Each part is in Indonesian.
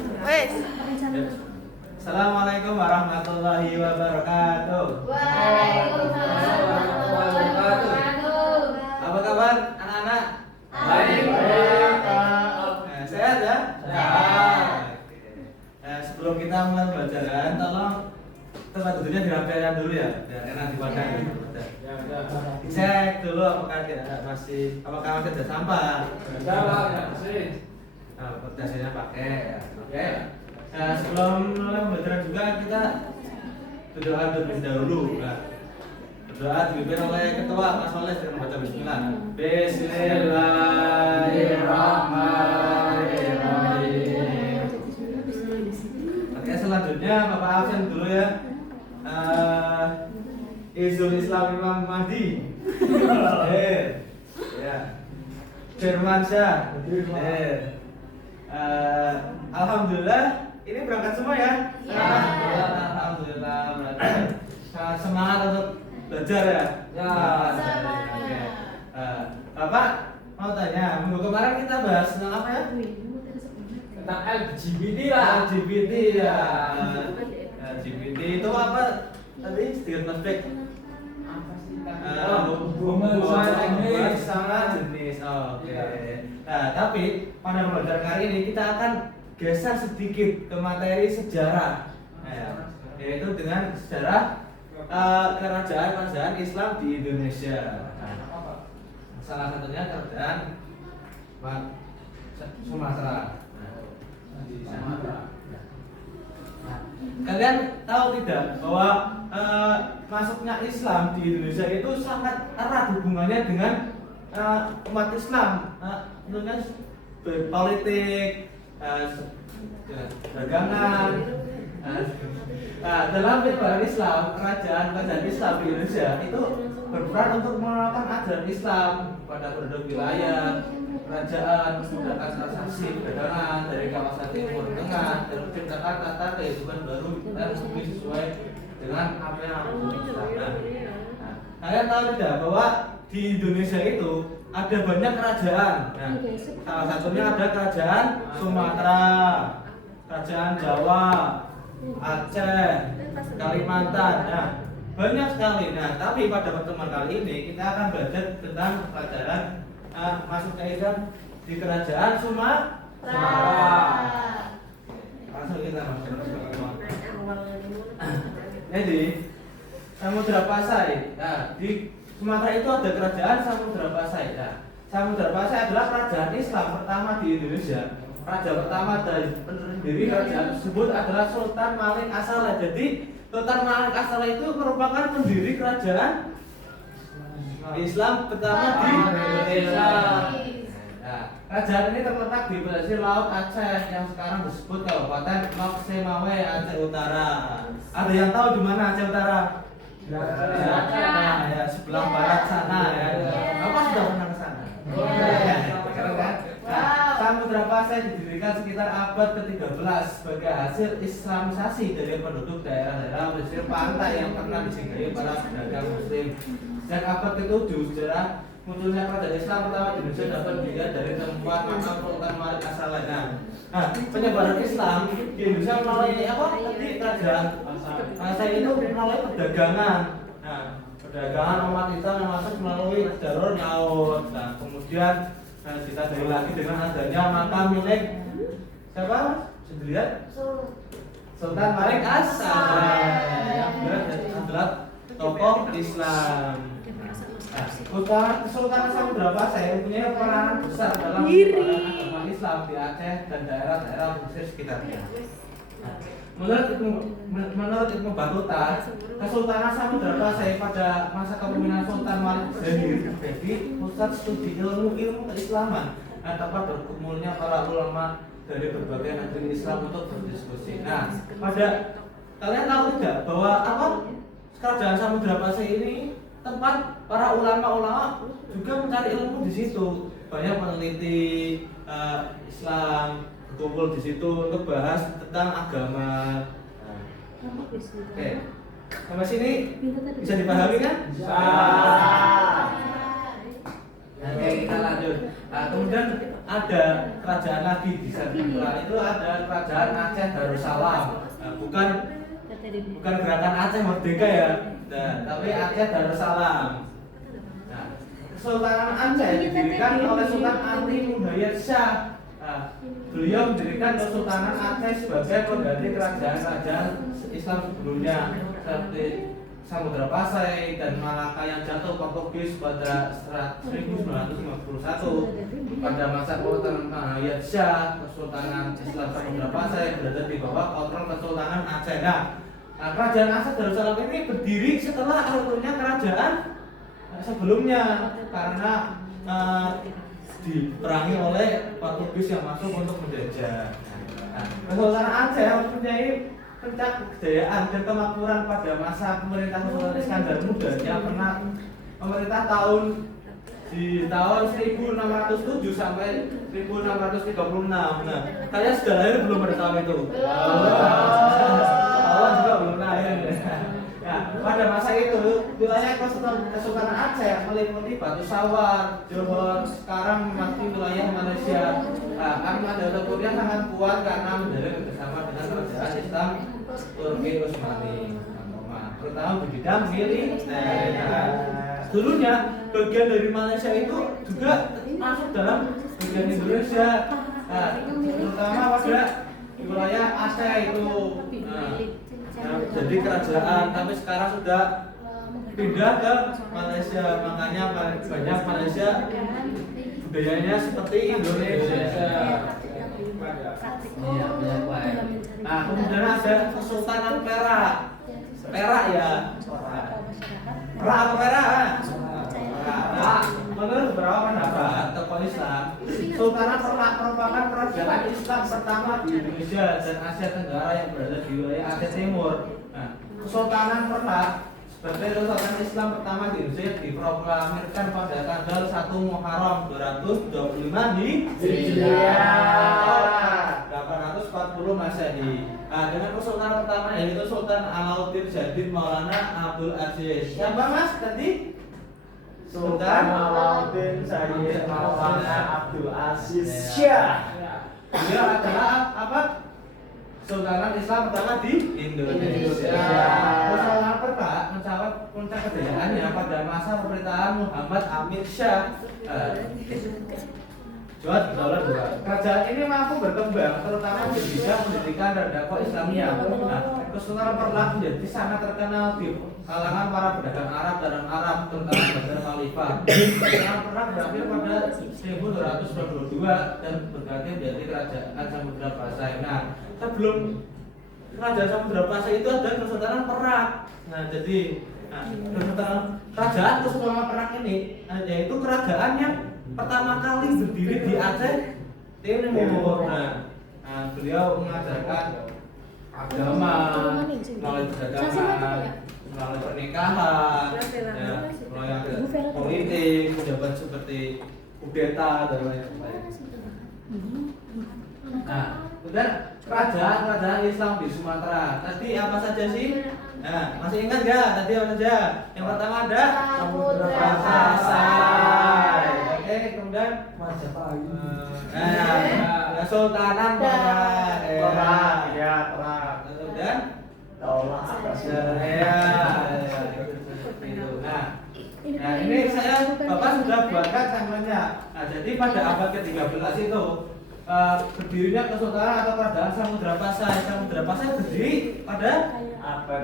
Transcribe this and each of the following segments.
Wes. Assalamualaikum warahmatullahi wabarakatuh. Waalaikumsalam warahmatullahi wabarakatuh. Apa kabar anak-anak? Baik. Sehat ya? Sehat. Sebelum kita mulai pembelajaran, tolong tempat duduknya dirapikan dulu ya, biar enak dipandang. Dicek dulu apakah masih ada sampah. Dasinya pakai ya. Oke. Sebelum mulai pembelajaran juga kita berdoa terlebih dahulu. Berdoa dipimpin oleh ketua Mas Soleh dengan membaca bismillah. Bismillahirrahmanirrahim. Oke, selanjutnya Bapak absen dulu ya. Izul Islam Imam Mahdi. Ya. Firmansyah. Alhamdulillah, ini berangkat semua ya? Ya. Alhamdulillah, sangat semangat untuk belajar ya? Ya. Oke. Bapak mau tanya, minggu kemarin kita bahas tentang apa ya? Tentang LGBT lah. LGBT ya. LGBT itu apa? Tadi sedikit flashback. Hubungan jenis. Sama jenis. Oke. Nah, tapi pada pembelajaran kali ini kita akan geser sedikit ke materi sejarah, yaitu dengan sejarah kerajaan Islam di Indonesia. Salah satunya kerajaan Sumatera. Kalian tahu tidak bahwa masuknya Islam di Indonesia itu sangat erat hubungannya dengan umat Islam, tentunya politik, dagangan. Dalam penyebaran Islam, kerajaan Islam di Indonesia itu berperan untuk mengenalkan ajaran Islam pada penduduk wilayah kerajaan, menggunakan transaksi perdagangan dari kawasan Timur Tengah dan menciptakan tata kehidupan baru dan lebih sesuai dengan apa yang dilakukan. Kalian tahu tidak bahwa di Indonesia itu ada banyak kerajaan. Salah satunya ada kerajaan Sumatera, kerajaan Jawa, Aceh, Kalimantan. Banyak sekali. Tapi pada pertemuan kali ini kita akan belajar tentang pelajaran masuknya Islam di kerajaan Sumatera. Langsung kita masuk. Jadi Samudra Pasai. Di Sumatera itu ada kerajaan Samudra Pasai. Samudra Pasai adalah kerajaan Islam pertama di Indonesia. Raja pertama dari pendiri kerajaan tersebut adalah Sultan Malik As-Saleh. Jadi Sultan Malik As-Saleh itu merupakan pendiri kerajaan Islam pertama di Indonesia. Kerajaan ini terletak di pesisir Laut Aceh yang sekarang disebut Kabupaten Lok Semawe, Aceh Utara. Ada yang tahu di mana Aceh Utara? Ya, sebelah barat sana ya. Bapak sudah pernah ke sana? Keren kan? Samudra Pasai didirikan sekitar abad ke-13 sebagai hasil Islamisasi dari penduduk daerah-daerah pesisir pantai yang pernah disinggahi para pedagang Muslim. Sejak abad ke-7 sejarah munculnya kerajaan Islam pertama di Indonesia dapat dilihat dari temuan makam Sultan Malik As-Saleh. Penyebaran Islam di Indonesia melalui apa? Tadi kerajaan Pasai itu melalui perdagangan. Perdagangan umat Islam yang masuk melalui jalur laut. Kemudian ditandai lagi dengan adanya makam milik siapa? Bisa dilihat? Sultan Malik As-Saleh yang adalah tokoh Islam. Kesultanan Samudra Pasai mempunyai peranan besar dalam penyebaran agama Islam di Aceh dan daerah-daerah pesisir sekitarnya. Menurut Ibnu Battuta, Kesultanan Samudra Pasai pada masa kepemimpinan Sultan Malik Zahir menjadi pusat studi ilmu keislaman dan tempat berkumpulnya para ulama dari berbagai negeri Islam untuk berdiskusi. Kalian tahu tidak bahwa kerajaan Samudra Pasai ini tempat para ulama-ulama juga mencari ilmu di situ. Banyak peneliti Islam berkumpul di situ untuk bahas tentang agama. Oke, sampai sini bisa dipahami kan? Bisa. Oke, kita lanjut. Kemudian ada kerajaan lagi di sana. Itu ada kerajaan Aceh Darussalam. Nah, bukan gerakan Aceh Merdeka ya, nah, tapi Aceh Darussalam. Nah, Kesultanan Aceh didirikan oleh Sultan Ali Muhayyad Shah. Nah, beliau mendirikan Kesultanan Aceh sebagai pengganti kerajaan-kerajaan Islam sebelumnya seperti Samudra Pasai dan Malaka yang jatuh Portugis pada 1951. Pada masa Kesultanan Muhayyad Shah, Kesultanan Islam Samudra Pasai berada di bawah kontrol Kesultanan Aceh. Nah, kerajaan Aceh Darussalam ini berdiri setelah runtuhnya kerajaan sebelumnya karena diperangi oleh Portugis yang masuk untuk menjajah. Nah, Kesultanan Aceh mempunyai puncak kejayaan dan kemakmuran pada masa pemerintahan Sultan Iskandar Muda yang pernah memerintah di tahun 1607 sampai 1636. Nah, kalian sudah lahir belum pada tahun itu? Awal juga belum lahir. Nah, pada masa itu wilayah Kesultanan Aceh meliputi Batu Sawar, Johor, sekarang masih wilayah Malaysia. Nah, karena Dawla Korea sangat kuat karena menjalin kerjasama dengan kerajaan Islam Turki Utsmani, terutama di bidang militer. Dulunya bagian dari Malaysia itu juga masuk dalam bagian Indonesia, terutama pada wilayah Aceh itu. Jadi kerajaan, tapi sekarang sudah pindah ke Malaysia, makanya banyak Malaysia budayanya seperti Indonesia. Nah, kemudian ada Kesultanan Perak. Perak ya. Perak apa Perak? Perak. Menurut beberapa pendapat tokoh Islam, Sultanat Perak merupakan kerajaan Islam pertama di Indonesia dan Asia Tenggara yang berada di wilayah Aceh Timur. Nah, Kesultanan Perak sebagai Sultan Islam pertama di Indonesia diproklamirkan pada tanggal 1 Muharram 225 Hijriah 840 Masehi. Nah, dengan Kesultanan pertama yaitu Sultan Alauddin Jadid Maulana Abdul Aziz. Siapa Mas tadi? Sultan Alauddin Sayyid Maulana Abdul Aziz Shah. Beliau adalah apa? Sultanan Islam pertama di Indonesia. Kesultanan Perak mencapai puncak kejayaannya pada masa pemerintahan Muhammad Amin Shah. Kerajaan ini mampu berkembang, terutama di bidang pendidikan dan dakwah Islamiyah. Nah, Kesultanan Perak menjadi sangat terkenal di kalangan para pedagang Arab dan Arab, terutama Bandar Khalifah. Kesultanan Perak berakhir pada 1292 dan berganti menjadi Kerajaan Samudra Pasai. Nah, sebelum Kerajaan Samudra Pasai itu ada Kesultanan Perak. Nah, jadi kerajaan Kesultanan Perak ini yaitu kerajaan yang pertama kali berdiri di Aceh Timur. Nah, beliau mengajarkan agama melalui perdagangan, melalui pernikahan, melalui politik, pejabat seperti kudeta dan lain-lain. Nah, kemudian kerajaan Islam di Sumatera. Tadi apa saja sih? Nah, masih ingat nggak tadi apa saja? Yang pertama ada Samudra Pasai. Oke, kemudian Majapahit. Kesultanan Perak. Perak, ya Perak. Kemudian Daulah Abbasiyah. Nah, ini saya Bapak sudah buatkan timelinenya. Nah, jadi pada abad ke-13 itu berdirinya Kesultanan atau Kerajaan Samudra Pasai. Samudra Pasai berdiri pada abad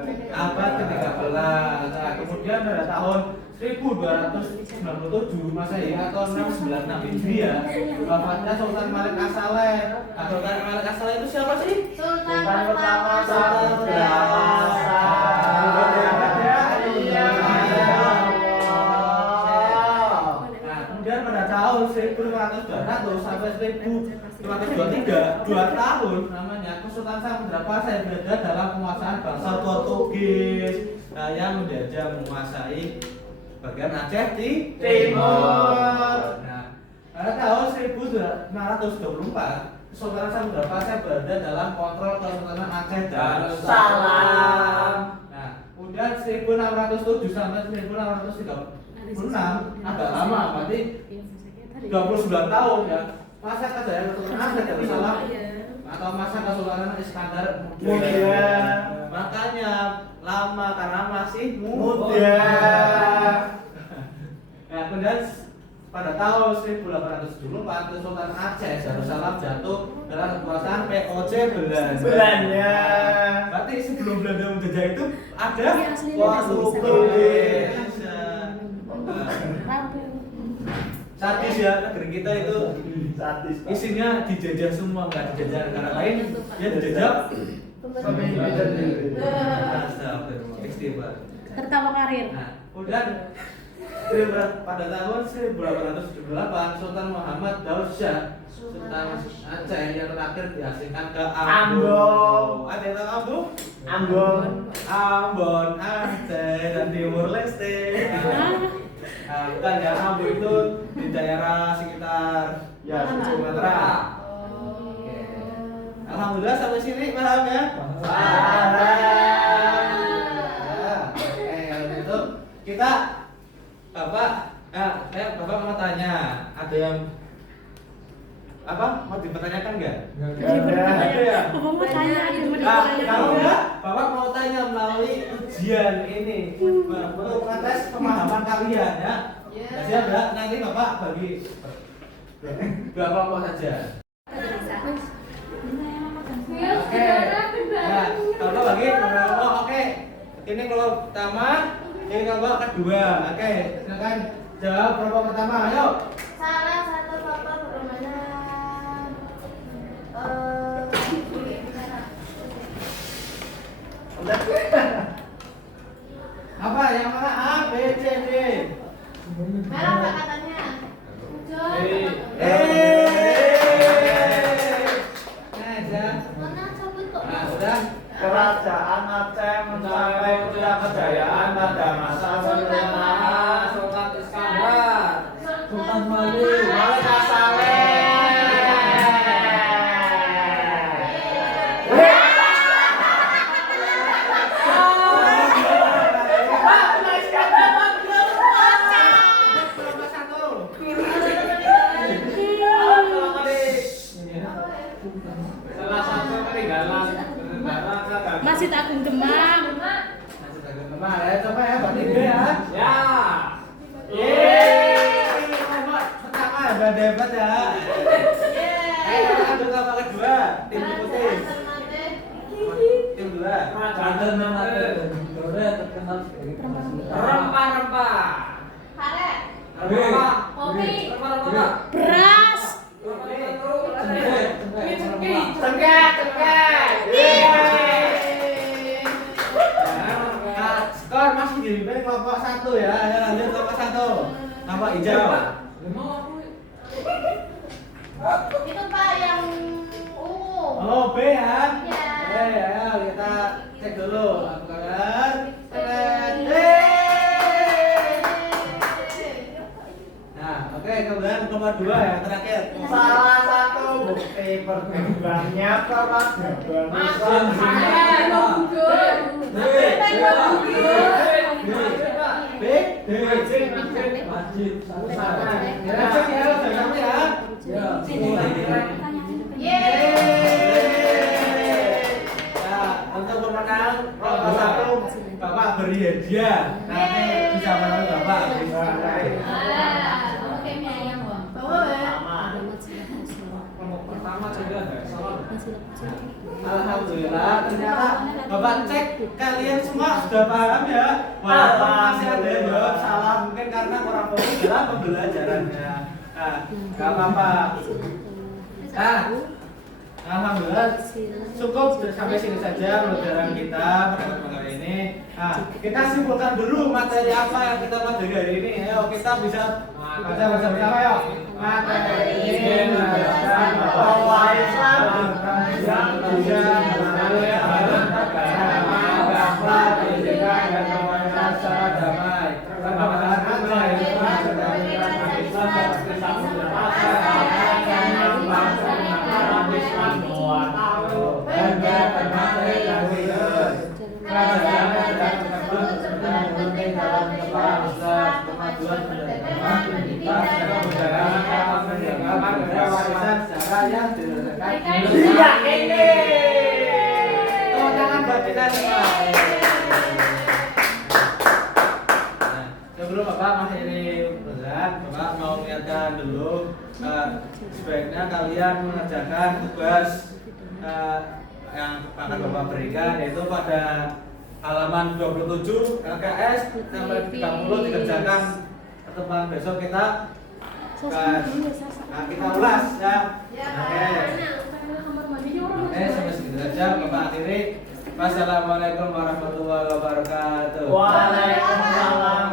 ke-13. Nah, kemudian pada tahun 1297 Masehi atau 696 Hijriah wafatnya Sultan Malik As-Saleh. Nah, Sultan Malik As-Saleh itu siapa sih? Sultan pertama Samudra Nah, kemudian pada tahun 1500 sampai 1523, 2 tahun namanya Kesultanan Samudra Pasai berada dalam penguasaan bangsa Portugis yang menjajah menguasai bagian Aceh di timur. Nah, pada tahun 1524 Kesultanan Samudra Pasai berada dalam kontrol Kesultanan Aceh Darussalam. Nah, kemudian 1607 sampai 1636 agak lama, berarti 29 tahun ya. masa kejayaan keturunan Darussalam atau masa kesultanan Iskandar Muda. Makanya lama karena masih Muda. Nah, kemudian pada tahun 1874 Kesultanan Aceh Darussalam jatuh dalam kekuasaan POC Belanda. Belanda. Berarti sebelum Belanda menjajah itu ada Iya, aslinya Indonesia. Rabu. Sadis ya, negeri kita itu Sadis, Pak. isinya dijajah semua, nggak dijajah negara lain, ya dijajah Pemimpin sendiri. Astagfirullah, istighfar. Tertawa karir. Nah, kemudian pada tahun 1878 Sultan Muhammad Daud Shah Sultan Aceh yang terakhir diasingkan ke Ambon. Ada yang tahu Ambon? Ambon. Ambon, Aceh dan Timur Leste. Nah, bukan ya, Ambon itu di daerah sekitar Ya, Sumatera. Oke. Alhamdulillah sampai sini paham ya? Paham. Ya, oke, kalau gitu kita Bapak mau tanya, ada yang mau dipertanyakan nggak? Ada ya? Bapak mau tanya, ada yang mau Nah, kalau ditanyakan. enggak, Bapak mau tanya melalui ujian ini untuk mengetes pemahaman kalian ya. Siap ya? Nanti Bapak bagi dua kelompok saja. Oke. Nah, Bapak bagi dua kelompok. Oke. Ini kelompok pertama, ini kelompok kedua. Oke, silakan jawab kelompok pertama. Ayo. Salah satu faktor permainan Apa yang mana? A, B, C, D. merah apa katanya? Hijau. Mana cabut kok? Nah, sudah. Kerajaan Aceh mencapai puncak kejayaan pada masa Sultan Iskandar, Sultan Malik, Malik Saleh. salah satu peninggalan negara Masjid Agung Demak. Nah, ya coba ya, Pak Tiga ya. Ya. Yeay, kelompok pertama udah dapat ya. Ayo lanjut kelompok kedua, tim putih. Tim dua. Banten Ternate dan Tidore terkenal sebagai rempah-rempah. Kare. Rempah. Kopi. Rempah-rempah. Beras. Tengah. Nah, skor masih dipimpin kelompok satu ya. Ayo lanjut kelompok satu. Kelompok hijau. Itu Pak yang ungu. Oh, B ya. Iya. Ya, kita cek dulu. Apakah Nah, oke, kemudian kelompok dua yang terakhir. Salah satu bukti perkembangannya peradaban B. Masjid. Ya, cek ya, udah sampai ya. Yeay. Nah, untuk pemenang kelompok satu, Bapak beri hadiah. Nanti bisa menemui Bapak. Oke, ayam. Bawa ya. Kelompok pertama sudah ada salah. Alhamdulillah, ternyata Bapak cek kalian semua sudah paham ya. Walaupun masih ada yang jawab salah, mungkin karena kurang fokus dalam pembelajarannya. Nah, nggak apa-apa. Nah, alhamdulillah cukup sampai sini saja pelajaran kita pada kali ini. Nah, kita simpulkan dulu materi apa yang kita pelajari hari ini. Ayo kita bisa baca bersama-sama yuk. Materi ini menjelaskan bahwa Islam yang bisa melalui ajaran agama, akhlak, pendidikan dan pemerintahan secara damai. Pemerintahan Aceh Islam sedang menerapkan Islam seperti samudra pasar yang membangun Arab Islam semua tahu dan bermateri dan religius. Kerajaannya sedang tersebut sebenarnya penting dalam kepala Islam, kemajuan pendidikan, pendidikan, dan kebudayaan, menjaga warisan Iya ini. Tepuk tangan buat kita semua. Nah, sebelum Bapak mengakhiri pelajaran, Bapak mau mengingatkan dulu sebaiknya kalian mengerjakan tugas yang akan Bapak berikan, yaitu pada halaman 27 LKS sampai 30 dikerjakan. Pertemuan besok kita kita ulas ya. Oke, sampai segitu saja Bapak akhiri. Wassalamualaikum warahmatullahi wabarakatuh. Waalaikumsalam